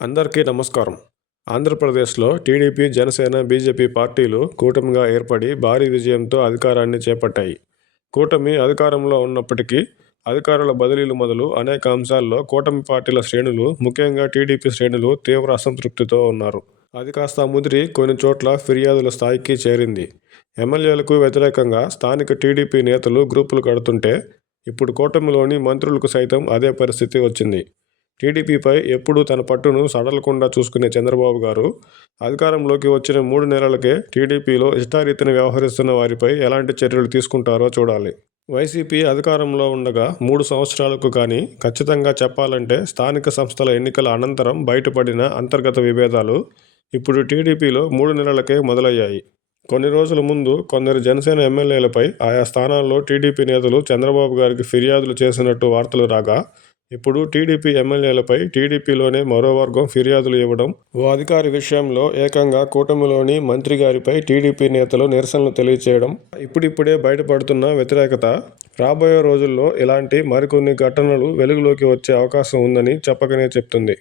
అందరికీ నమస్కారం. ఆంధ్రప్రదేశ్లో టీడీపీ, జనసేన, బీజేపీ పార్టీలు కూటమిగా ఏర్పడి భారీ విజయంతో అధికారాన్ని చేపట్టాయి. కూటమి అధికారంలో ఉన్నప్పటికీ అధికారుల బదిలీలు మొదలు అనేక అంశాల్లో కూటమి పార్టీల శ్రేణులు, ముఖ్యంగా టీడీపీ శ్రేణులు తీవ్ర అసంతృప్తితో ఉన్నారు. అది కాస్త ముదిరి కొన్ని చోట్ల ఫిర్యాదుల స్థాయికి చేరింది. ఎమ్మెల్యేలకు వ్యతిరేకంగా స్థానిక టీడీపీ నేతలు గ్రూపులు కడుతుంటే ఇప్పుడు కూటమిలోని మంత్రులకు సైతం అదే పరిస్థితి వచ్చింది. టీడీపీపై ఎప్పుడూ తన పట్టును సడలకుండా చూసుకునే చంద్రబాబు గారు అధికారంలోకి వచ్చిన 3 నెలలకే టీడీపీలో ఇష్టారీతిన వ్యవహరిస్తున్న వారిపై ఎలాంటి చర్యలు తీసుకుంటారో చూడాలి. వైసీపీ అధికారంలో ఉండగా 3 సంవత్సరాలకు కానీ ఖచ్చితంగా చెప్పాలంటే స్థానిక సంస్థల ఎన్నికల అనంతరం బయటపడిన అంతర్గత విభేదాలు ఇప్పుడు టీడీపీలో 3 నెలలకే మొదలయ్యాయి. కొన్ని రోజుల ముందు కొందరు జనసేన ఎమ్మెల్యేలపై ఆయా స్థానాల్లో టీడీపీ నేతలు చంద్రబాబు గారికి ఫిర్యాదులు చేసినట్టు వార్తలు రాగా, ఇప్పుడు టీడీపీ ఎమ్మెల్యేలపై టీడీపీలోనే మరో వర్గం ఫిర్యాదులు ఇవ్వడం, ఓ అధికారి విషయంలో ఏకంగా కూటమిలోని మంత్రి గారిపై టీడీపీ నేతలు నిరసనలు తెలియచేయడం, ఇప్పుడిప్పుడే బయటపడుతున్న వ్యతిరేకత రాబోయే రోజుల్లో ఇలాంటి మరికొన్ని ఘటనలు వెలుగులోకి వచ్చే అవకాశం ఉందని చెప్పకనే చెప్తుంది.